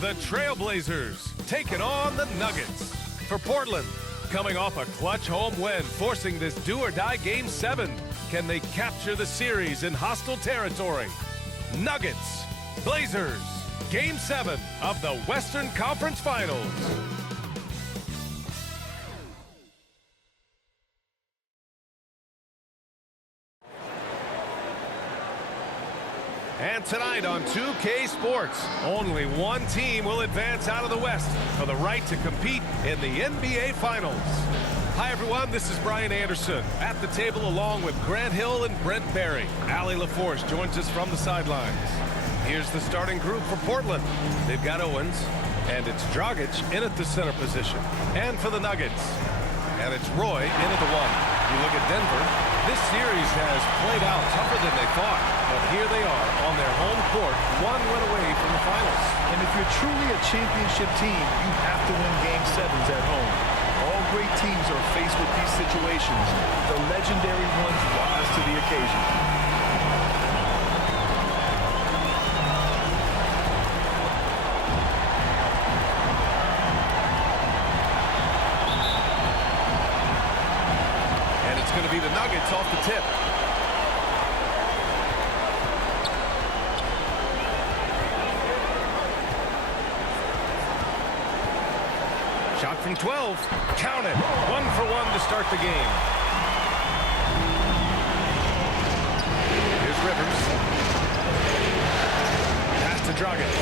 The Trailblazers taking on the Nuggets. For Portland, coming off a clutch home win, forcing this do-or-die Game 7. Can they capture the series in hostile territory? Nuggets, Blazers, Game 7 of the Western Conference Finals. And tonight on 2K Sports, only one team will advance out of the West for the right to compete in the NBA Finals. Hi everyone, this is Brian Anderson at the table along with Grant Hill and Brent Barry. Allie LaForce joins us from the sidelines. Here's the starting group for Portland. They've got Owens, and it's Dragic in at the center position. And for the Nuggets, and it's Roy in at the one. You look at Denver, this series has played out tougher than they thought, but here they are on their home court, one win away from the finals. And if you're truly a championship team, you have to win Game 7s at home. All great teams are faced with these situations. The legendary ones rise to the occasion. Going to be the Nuggets off the tip. Shot from 12. Count it. 1 for 1 to start the game. Here's Rivers. Pass to Dragic.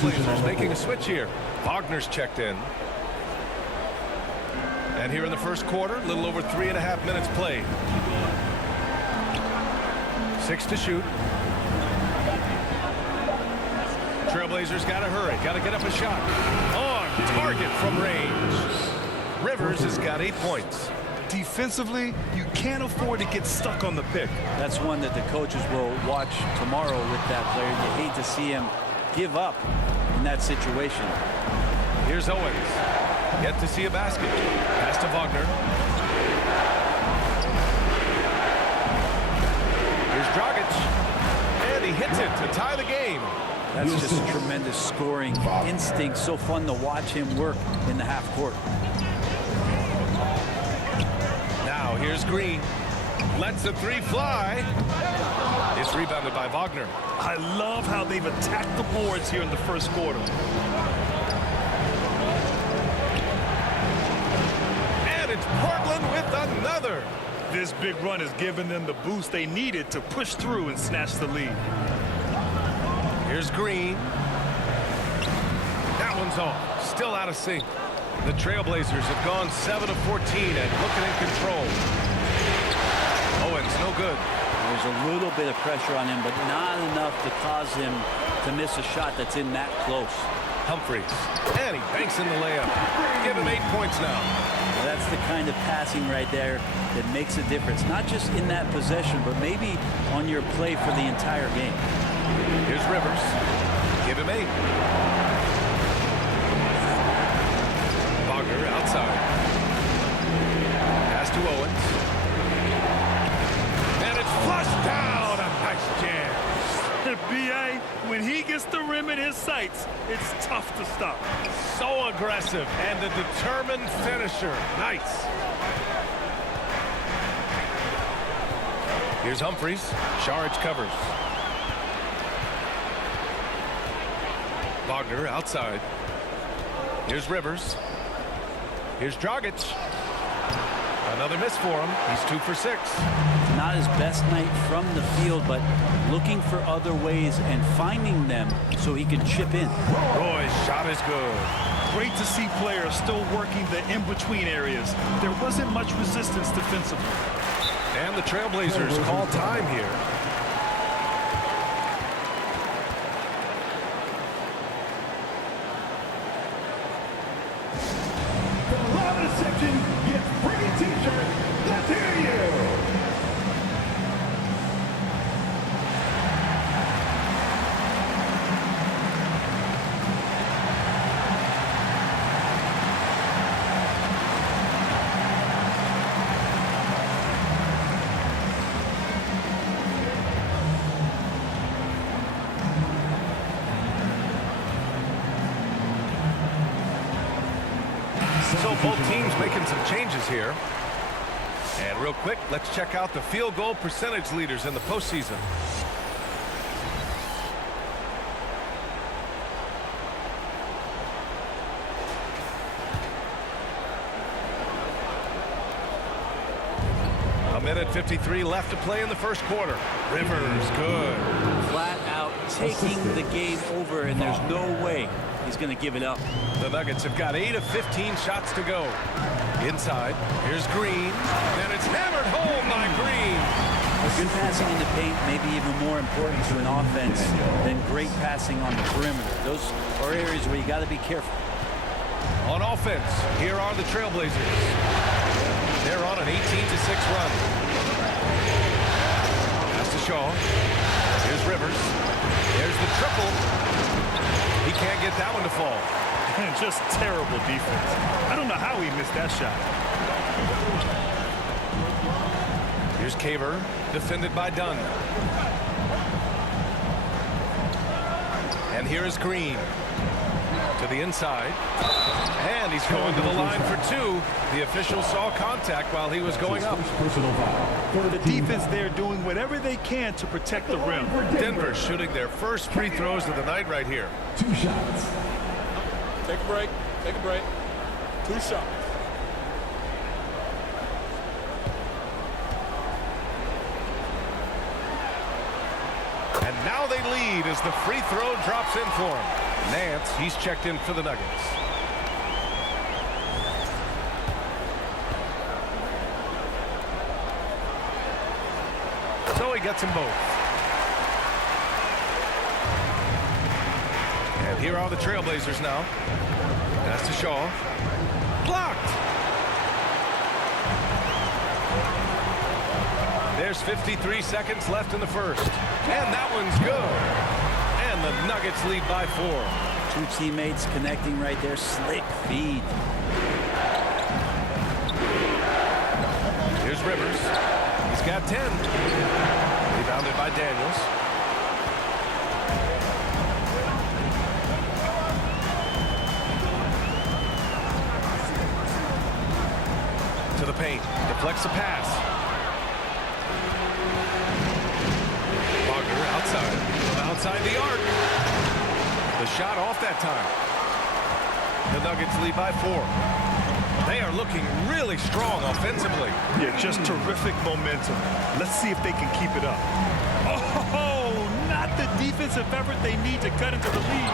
Blazers making a switch here. Wagner's checked in. And here in the first quarter, a little over 3.5 minutes played. 6 to shoot. Trailblazers got to hurry. Got to get up a shot. On target from range. Rivers has got 8 points. Defensively, you can't afford to get stuck on the pick. That's one that the coaches will watch tomorrow with that player. You hate to see him give up in that situation. Here's Owens. Yet to see a basket. Pass to Wagner. Here's Dragic. And he hits it to tie the game. That's just a tremendous scoring instinct. So fun to watch him work in the half court. Now here's Green. Lets the three fly. It's rebounded by Wagner. I love how they've attacked the boards here in the first quarter. And it's Portland with another. This big run has given them the boost they needed to push through and snatch the lead. Here's Green. That one's off. Still out of sync. The Trailblazers have gone 7 of 14 and looking in control. Owens, no good. There's a little bit of pressure on him, but not enough to cause him to miss a shot that's in that close. Humphries. And he banks in the layup. Give him 8 points now. Well, that's the kind of passing right there that makes a difference. Not just in that possession, but maybe on your play for the entire game. Here's Rivers. Give him 8. Wagner outside. Pass to Owens. And it's flushed down. A nice jam. B.A., when he gets the rim in his sights, it's tough to stop. So aggressive and a determined finisher. Nice. Here's Humphries. Saric covers. Wagner outside. Here's Rivers. Here's Dragic. Another miss for him. He's 2 for 6. Not his best night from the field, but looking for other ways and finding them so he can chip in. Roy's shot is good. Great to see players still working the in-between areas. There wasn't much resistance defensively. And the Trailblazers call time here. The loudest section gets free t-shirt. Let's hear you. know both teams making some changes here. And real quick, let's check out the field goal percentage leaders in the postseason. A minute 53 left to play in the first quarter. Rivers, good. Flat out taking the game over, and there's no way he's going to give it up. The Nuggets have got 8 of 15 shots to go. Inside, here's Green, and it's hammered home by Green. Good passing in the paint may be even more important to an offense than great passing on the perimeter. Those are areas where you got to be careful. On offense, here are the Trailblazers. They're on an 18-6 run. Pass to Shaw. Here's Rivers. There's the triple. He can't get that one to fall. Just terrible defense. I don't know how he missed that shot. Here's Caver, defended by Dunn. And here is Green. To the inside. And he's going to the line for two. The official saw contact while he was going up. The defense there doing whatever they can to protect the rim. Denver shooting their first free throws of the night right here. 2 shots. Take a break. Take a break. 2 shots. And now they lead as the free throw drops in for him. Nance, he's checked in for the Nuggets. So he gets them both. And here are the Trailblazers now. Pass to Shaw. Blocked. There's 53 seconds left in the first. And that one's good. And the Nuggets lead by 4. Two teammates connecting right there. Slick feed. Here's Rivers. He's got 10. Rebounded by Daniels. To the paint. Deflects the pass. Wagner outside. From outside the arc. The shot off that time. The Nuggets lead by 4. They are looking really strong offensively. Yeah, just terrific momentum. Let's see if they can keep it up. Oh, not the defensive effort they need to cut into the lead.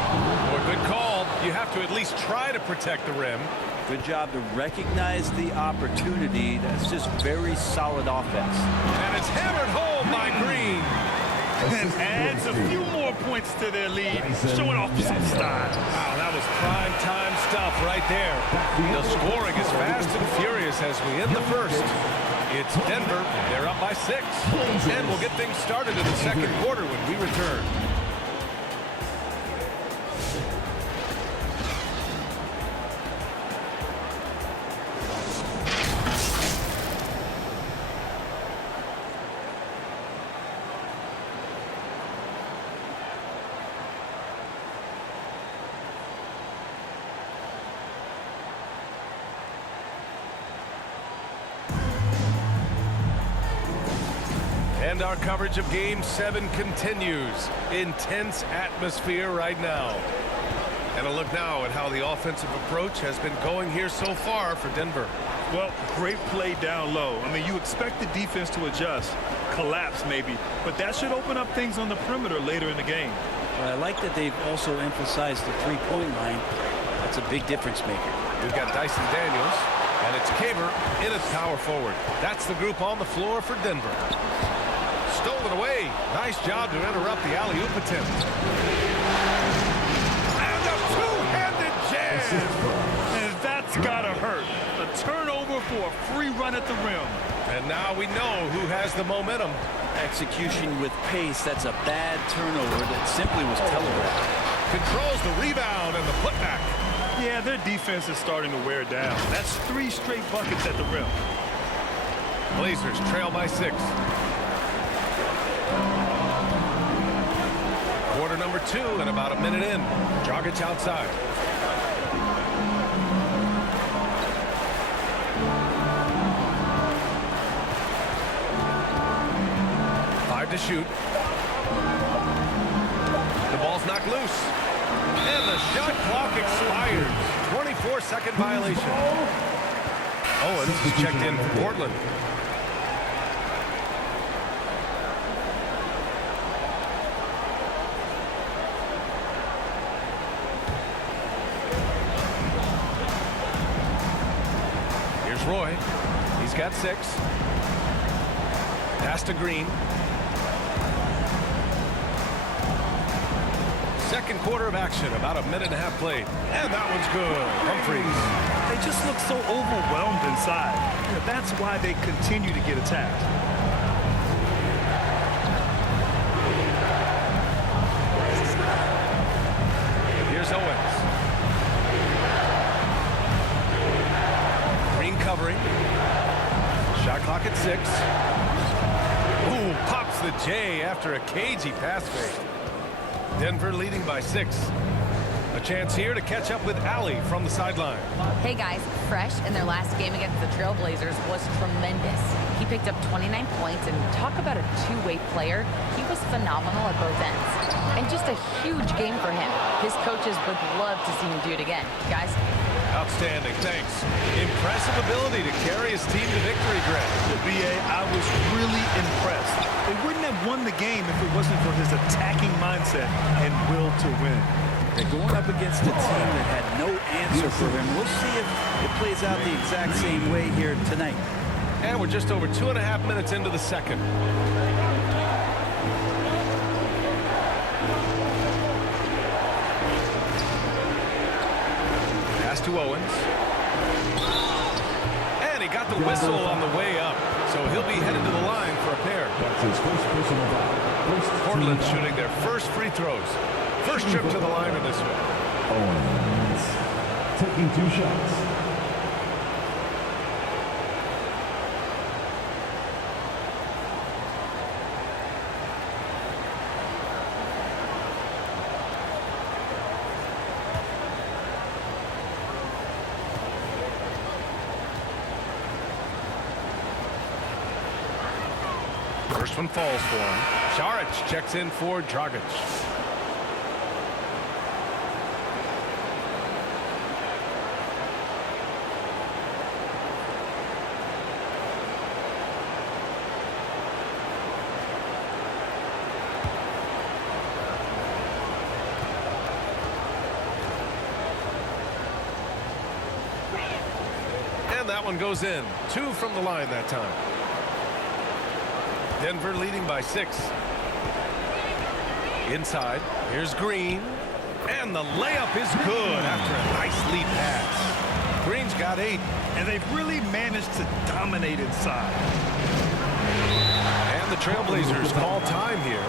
Boy, good call. You have to at least try to protect the rim. Good job to recognize the opportunity. That's just very solid offense. And it's hammered home by Green. And adds a few more points to their lead, showing off some style. Wow, that was prime time stuff right there. The scoring is fast and furious as we end the first. It's Denver. They're up by 6. And we'll get things started in the second quarter when we return. And our coverage of Game 7 continues. Intense atmosphere right now. And a look now at how the offensive approach has been going here so far for Denver. Well, great play down low. I mean, you expect the defense to adjust, collapse maybe, but that should open up things on the perimeter later in the game. Well, I like that they've also emphasized the three-point line. That's a big difference maker. We've got Dyson Daniels, and it's Caver in at power forward. That's the group on the floor for Denver. Stolen away. Nice job to interrupt the alley-oop attempt. And a two-handed jam. And that's gotta hurt. A turnover for a free run at the rim. And now we know who has the momentum. Execution with pace. That's a bad turnover that simply was telegraphed. Controls the rebound and the putback. Yeah, their defense is starting to wear down. That's 3 straight buckets at the rim. Blazers trail by 6. Quarter number 2 and about a minute in. Dragic outside. to shoot. The ball's knocked loose. And the shot clock expires. 24-second violation. Owens is checked in for Portland. Here's Roy. He's got 6. Pass to Green. Second quarter of action, about a minute and a half played. And that one's good. Humphries. They just look so overwhelmed inside. That's why they continue to get attacked. Here's Owens. Green covering. Shot clock at 6. Ooh, pops the J after a cagey pass fake. Denver leading by 6. A chance here to catch up with Allie from the sideline. Hey guys, Fresh in their last game against the Trailblazers was tremendous. He picked up 29 points, and talk about a two-way player. He was phenomenal at both ends. And just a huge game for him. His coaches would love to see him do it again. Guys? Outstanding, thanks. Impressive ability to carry his team to victory, Greg. Well, B.A., I was really impressed. They wouldn't have won the game if it wasn't for his attacking mindset and will to win. They're going up against a team that had no answer for him. We'll see if it plays out the exact same way here tonight. And we're just over 2.5 minutes into the second. Pass to Owens. And he got the whistle on the way up. So he'll be headed to the line for a pair. That's his first personal foul. Portland shooting their first free throws. First trip to the line in this one. Owens taking 2 shots. First one falls for him. Šarić checks in for Dragic. And that one goes in. 2 from the line that time. Denver leading by 6. Inside, here's Green. And the layup is good after a nice lead pass. Green's got 8. And they've really managed to dominate inside. And the Trailblazers call time here.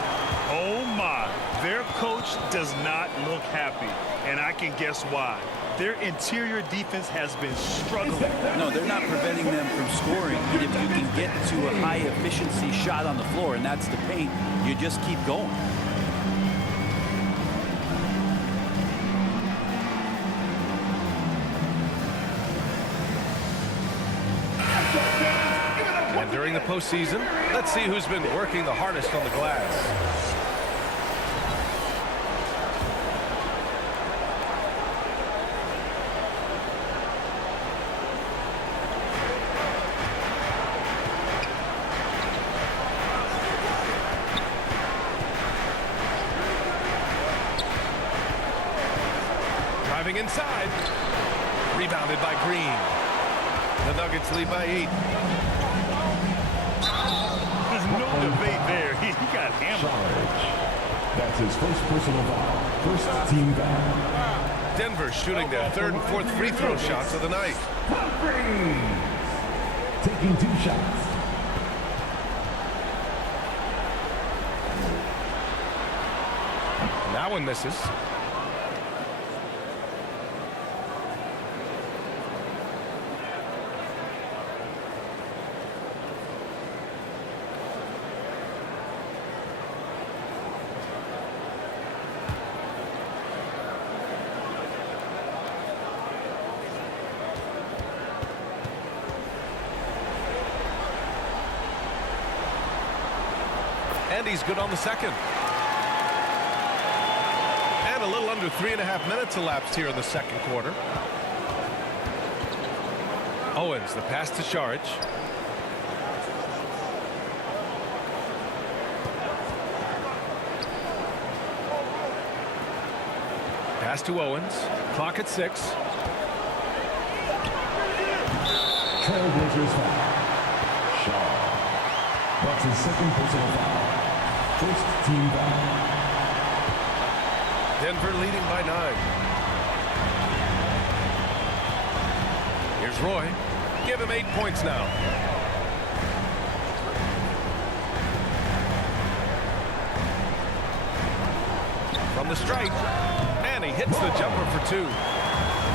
Oh my, their coach does not look happy, and I can guess why. Their interior defense has been struggling. No, they're not preventing them from scoring. And if you can get to a high-efficiency shot on the floor, and that's the paint, you just keep going. And during the postseason, let's see who's been working the hardest on the glass. Driving inside. Rebounded by Green. The Nuggets lead by 8. There's no debate there. He got hammered. Šarić. That's his first personal foul. First team foul. Denver shooting their 3rd and 4th free throw shots of the night. Green taking 2 shots. That one misses. And he's good on the second. And a little under 3.5 minutes elapsed here in the second quarter. Owens, the pass to Saric. Pass to Owens. Clock at 6. Trailblazers foul. Shaw. That's his second personal foul. First team foul. Denver leading by 9. Here's Roy. Give him 8 points now. From the stripe. And he hits the jumper for 2.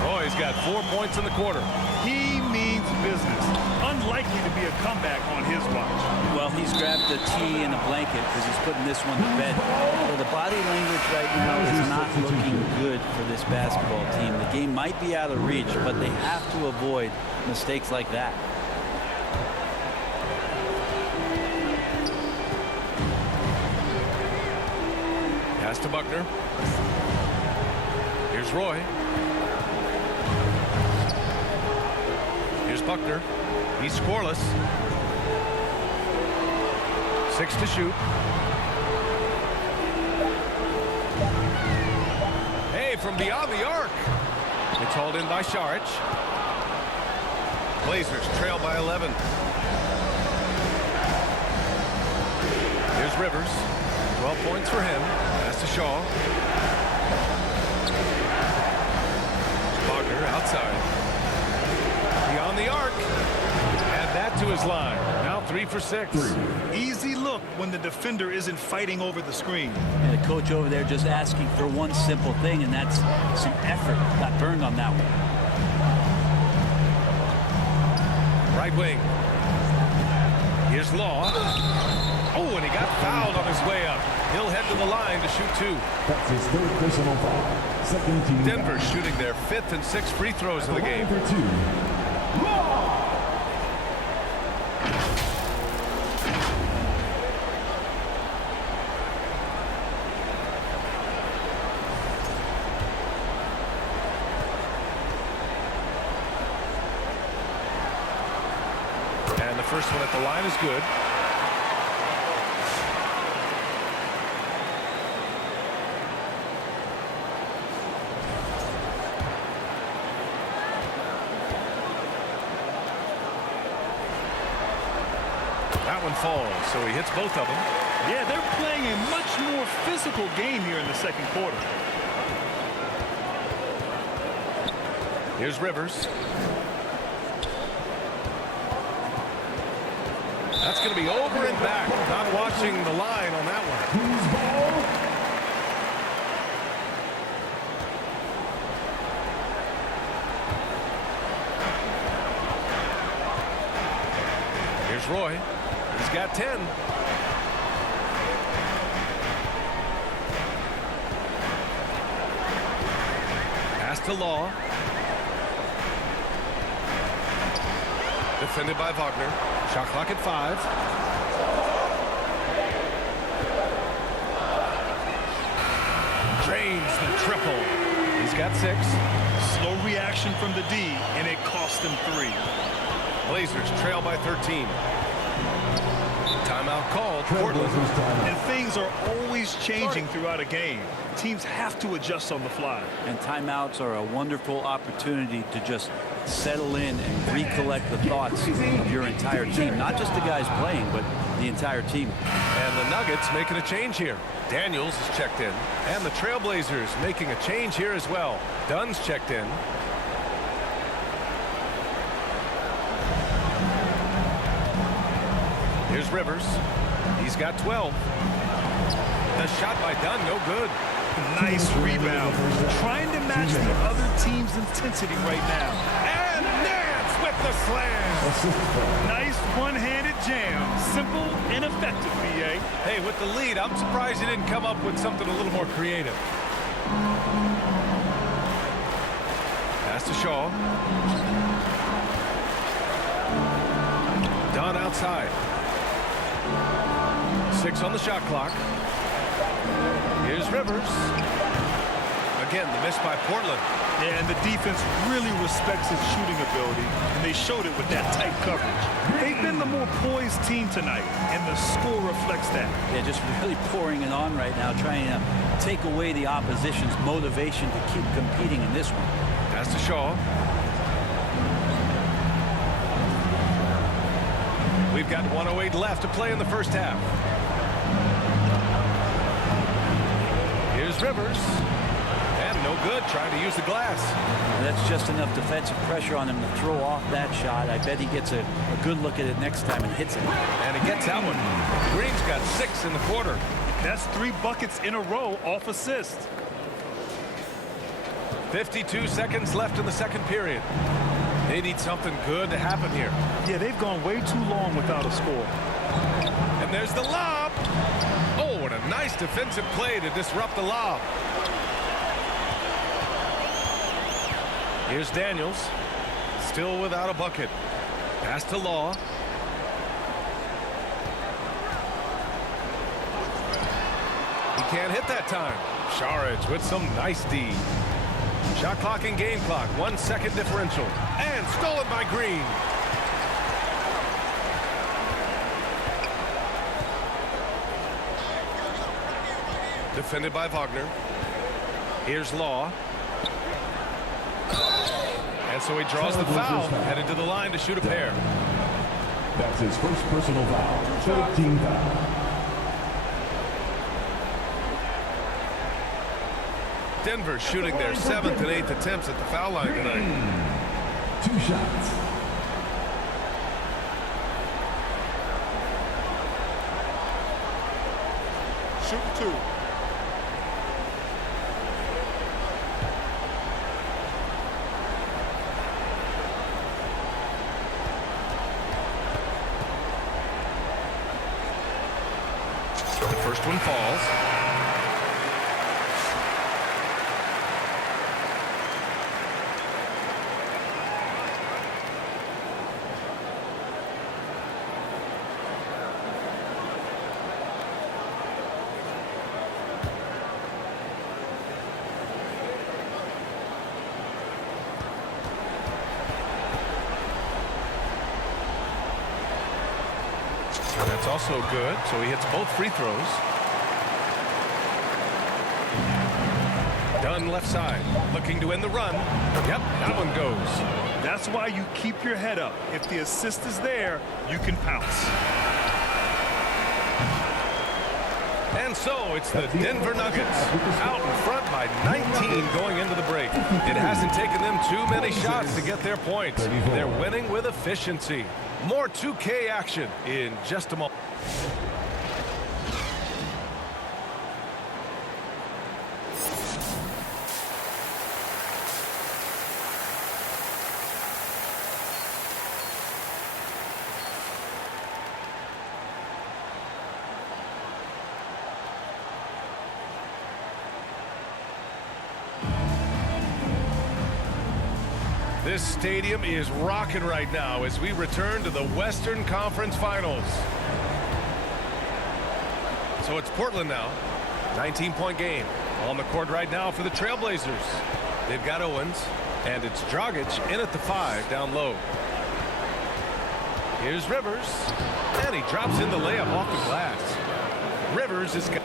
Roy's got 4 points in the quarter. He means business. Unlikely to be a comeback on his watch. Well, he's grabbed the tee and a blanket because he's putting this one to bed. Well, the body language right now is not looking good for this basketball team. The game might be out of reach, but they have to avoid mistakes like that. Pass to Buckner. Here's Roy. Here's Buckner. He's scoreless. 6 to shoot. Hey, from beyond the arc. It's hauled in by Saric. Blazers trail by 11. Here's Rivers. 12 points for him. Pass to Shaw. Wagner outside. Beyond the arc. Add that to his line. Now 3 for 6. Easy look when the defender isn't fighting over the screen. And the coach over there just asking for one simple thing, and that's some effort. Got burned on that one. Right wing. Here's Law. Oh, and he got fouled on his way up. He'll head to the line to shoot 2. That's his third personal foul. Second team Denver foul. shooting their 5th and 6th free throws of the game. For 2. Law. And the first one at the line is good. That one falls, so he hits both of them. Yeah, they're playing a much more physical game here in the second quarter. Here's Rivers. That's going to be over and back. Not watching the line on that one. Who's ball? Here's Roy. He's got 10. Pass to Law. Defended by Wagner. Shot clock at 5. Drains the triple. He's got 6. Slow reaction from the D, and it cost them 3. Blazers trail by 13. Timeout called. Portland. Trailblazers timeout. And things are always changing throughout a game. Teams have to adjust on the fly. And timeouts are a wonderful opportunity to just settle in and recollect the thoughts of your entire team. Not just the guys playing, but the entire team. And the Nuggets making a change here. Daniels is checked in. And the Trailblazers making a change here as well. Dunn's checked in. Here's Rivers. He's got 12. The shot by Dunn, no good. Nice rebound. Trying to match the other team's intensity right now. And Nance with the slam. Assist foul. Nice one-handed jam. Simple and effective, BA. Hey, with the lead, I'm surprised he didn't come up with something a little more creative. Pass to Shaw. Dunn outside. 6 on the shot clock. Here's Rivers. Again, the miss by Portland. Yeah, and the defense really respects his shooting ability, and they showed it with that tight coverage. They've been the more poised team tonight, and the score reflects that. They're just really pouring it on right now, trying to take away the opposition's motivation to keep competing in this one. Pass to Shaw. We've got 1:08 left to play in the first half. Here's Rivers. And no good, trying to use the glass. And that's just enough defensive pressure on him to throw off that shot. I bet he gets a good look at it next time and hits it. And he gets that one. Green's got 6 in the quarter. That's 3 buckets in a row off assist. 52 seconds left in the second period. They need something good to happen here. Yeah, they've gone way too long without a score. And there's the lob. Oh, and a nice defensive play to disrupt the lob. Here's Daniels. Still without a bucket. Pass to Law. He can't hit that time. Saric with some nice D. Shot clock and game clock. 1 second differential. And stolen by Green. Defended by Wagner. Here's Law. And so he draws the foul. Headed to the line to shoot a pair. That's his first personal foul. 13 foul. Denver shooting their 7th and 8th attempts at the foul line tonight. 2 shots. Shoot 2. The first one falls. And that's also good, so he hits both free throws. Dunn left side, looking to end the run. Yep, that one goes. That's why you keep your head up. If the assist is there, you can pounce. And so it's the Denver Nuggets out in front by 19 going into the break. It hasn't taken them too many shots to get their points. They're winning with efficiency. More 2K action in just a moment. This stadium is rocking right now as we return to the Western Conference Finals. So it's Portland now. 19-point game. On the court right now for the Trailblazers. They've got Owens, and it's Dragic in at the 5 down low. Here's Rivers, and he drops in the layup off the glass. Rivers is got.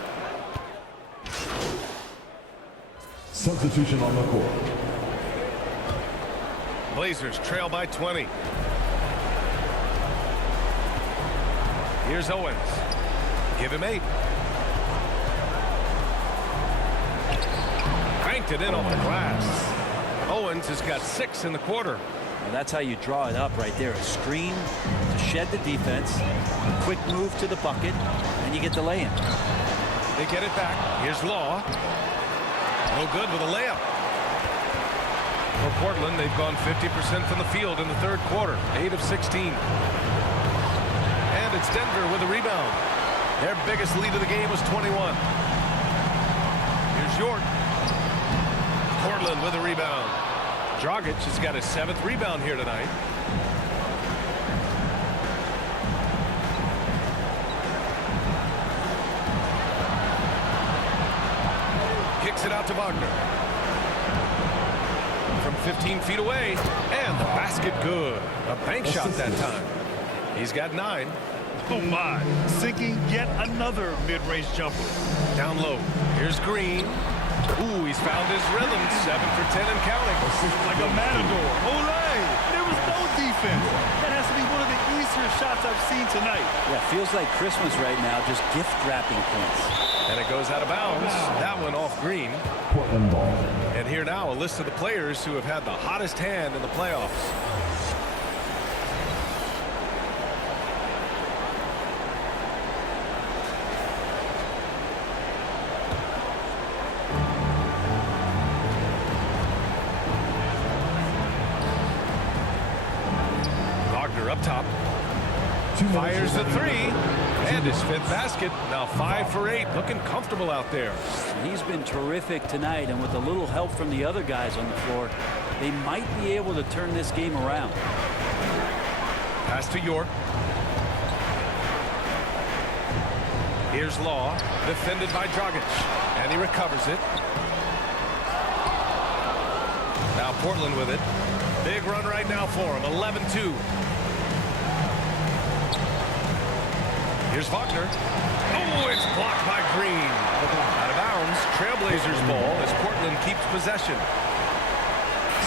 Substitution on the court. Blazers trail by 20. Here's Owens. Give him 8. Banked it in off the glass. Owens has got 6 in the quarter. Well, that's how you draw it up right there. A screen to shed the defense, a quick move to the bucket, and you get the lay-in. They get it back. Here's Law. No good with a layup. For Portland, they've gone 50% from the field in the third quarter. 8 of 16. And it's Denver with a rebound. Their biggest lead of the game was 21. Here's York. Portland with a rebound. Dragic has got his 7th rebound here tonight. Kicks it out to Wagner. From 15 feet away, and the basket good. A bank shot that time. He's got 9. Oh my, sinking yet another mid-range jumper. Down low, here's Green. Ooh, he's found his rhythm. 7 for 10 and counting. Like a matador. Olay! There was no defense. That has to be one of the easier shots I've seen tonight. Yeah, feels like Christmas right now, just gift wrapping points. And it goes out of bounds. That one off Green. Portland ball. And here now a list of the players who have had the hottest hand in the playoffs. Wagner up top. Fires the 3. And his 5th basket. Now 5 for 8. Looking comfortable out there. He's been terrific tonight, and with a little help from the other guys on the floor, they might be able to turn this game around. Pass to York. Here's Law, defended by Dragic, and he recovers it. Now Portland with it. Big run right now for him, 11-2. Here's Wagner. Oh, it's blocked by Green. Out of bounds, Trailblazers ball as Portland keeps possession.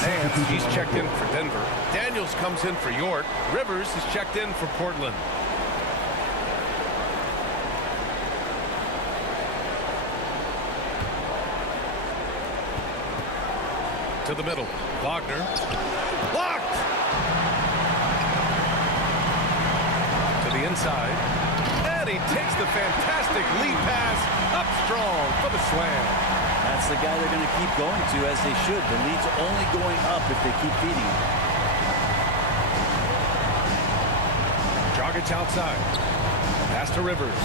Nance, he's checked in for Denver. Daniels comes in for York. Rivers is checked in for Portland. To the middle. Wagner. Blocked! To the inside. And he takes the fantastic lead pass up strong for the slam. That's the guy they're going to keep going to, as they should. The lead's only going up if they keep feeding him. Dragic outside. Pass to Rivers.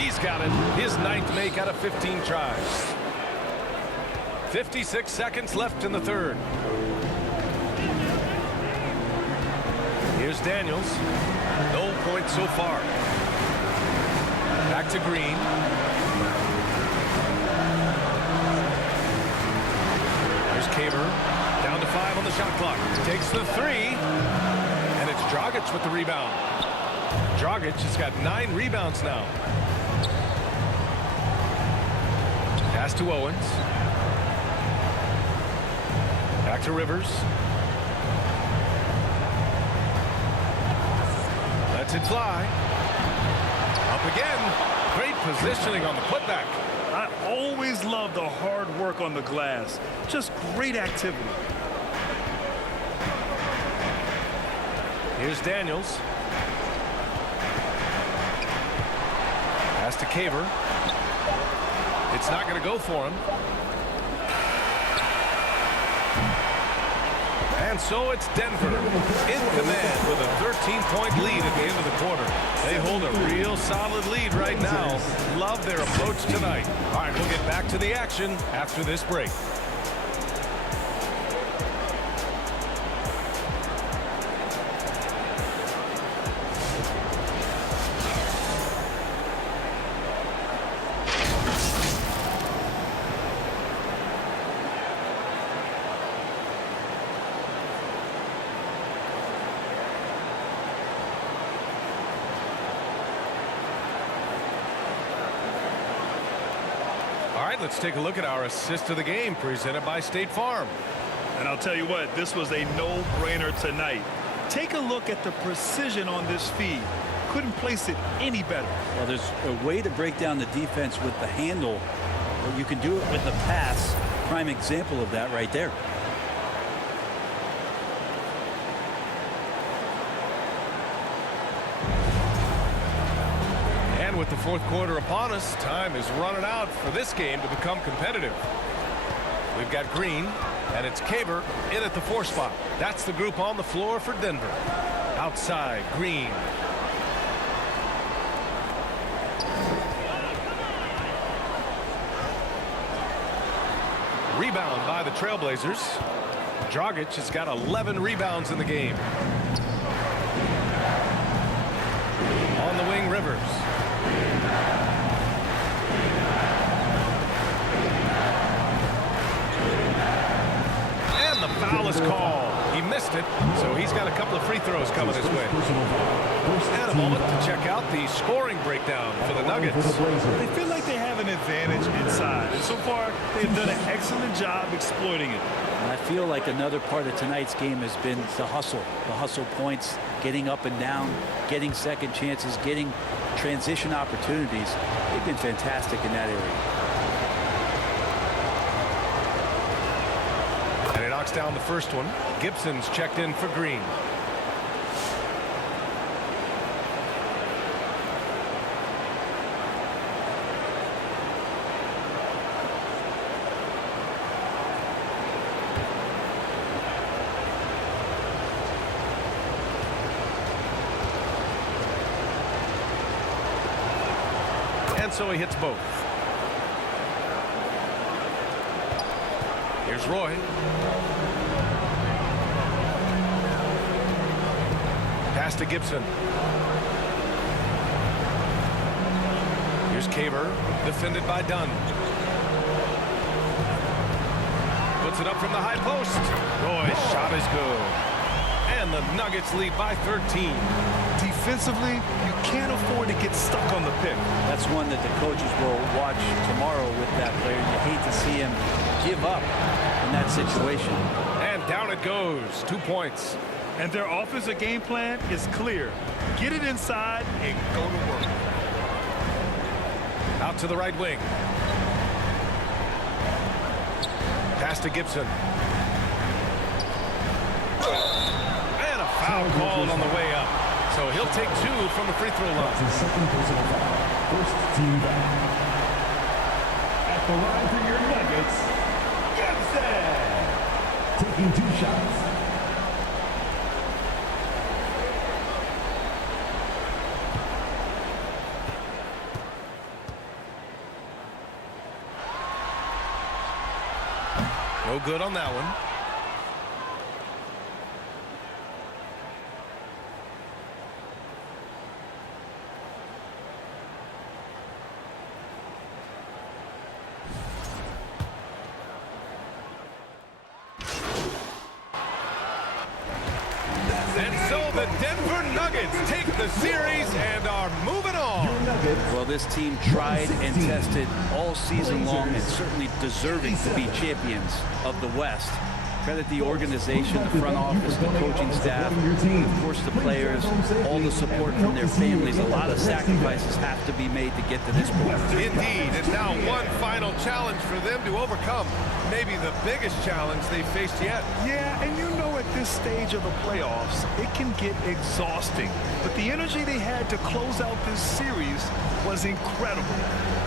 He's got it. His 9th make out of 15 tries. 56 seconds left in the 3rd. Here's Daniels. No points so far. Back to Green. There's Kaver. Down to 5 on the shot clock. Takes the 3. And it's Dragic with the rebound. Dragic has got 9 rebounds now. Pass to Owens. Back to Rivers. Lets it fly. Up again. Great positioning on the putback. I always love the hard work on the glass. Just great activity. Here's Daniels. Pass to Kaver. It's not going to go for him. And so it's Denver in command with a 13-point lead at the end of the quarter. They hold a real solid lead right now. Love their approach tonight. All right, we'll get back to the action after this break. Let's take a look at our assist of the game presented by State Farm. And I'll tell you what, this was a no-brainer tonight. Take a look at the precision on this feed. Couldn't place it any better. Well, there's a way to break down the defense with the handle, but you can do it with the pass. Prime example of that right there. With the 4th quarter upon us, time is running out for this game to become competitive. We've got Green, and it's Kaver in at the 4 spot. That's the group on the floor for Denver. Outside, Green. Rebound by the Trailblazers. Dragic has got 11 rebounds in the game. on the wing, Rivers. And the foul is called. He missed it, so he's got a couple of free throws coming his way. And a moment to check out the scoring breakdown for the Nuggets. They feel like they have an advantage inside, and so far they've done an excellent job exploiting it. And I feel like another part of tonight's game has been the hustle points, getting up and down, getting second chances, getting transition opportunities. They've been fantastic in that area. And he knocks down the first one. Gibson's checked in for Green. And so he hits both. Here's Roy. Pass to Gibson. Here's Caver, defended by Dunn. Puts it up from the high post. Roy's shot is good. And the Nuggets lead by 13. Defensively, you can't afford to get stuck on the pick. That's one that the coaches will watch tomorrow with that player. You hate to see him give up in that situation. And down it goes. 2 points. And their offensive game plan is clear. Get it inside and go to work. Out to the right wing. Pass to Gibson. And a foul called on the way up. So he'll take 2 from the free throw line. That's his second personal foul. First team foul. At the line for your Nuggets, Gibson. Taking 2 shots. No good on that one. And so the Denver Nuggets take the series and are moving on. Well, this team tried and tested all season long and certainly deserving to be champions of the West. Credit the organization, the front office, the coaching staff, of course the players, all the support from their families. A lot of sacrifices have to be made to get to this point. Indeed, and now one final challenge for them to overcome. Maybe the biggest challenge they've faced yet. Yeah, and you know at this stage of the playoffs, it can get exhausting. But the energy they had to close out this series was incredible.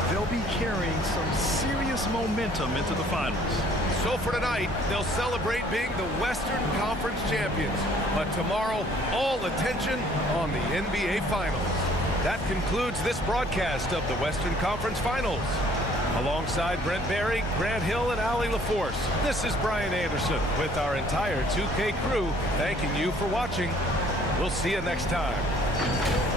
They'll be carrying some serious momentum into the finals. So for tonight, they'll celebrate being the Western Conference champions. But tomorrow, all attention on the NBA Finals. That concludes this broadcast of the Western Conference Finals. Alongside Brent Barry, Grant Hill, and Allie LaForce, this is Brian Anderson with our entire 2K crew thanking you for watching. We'll see you next time.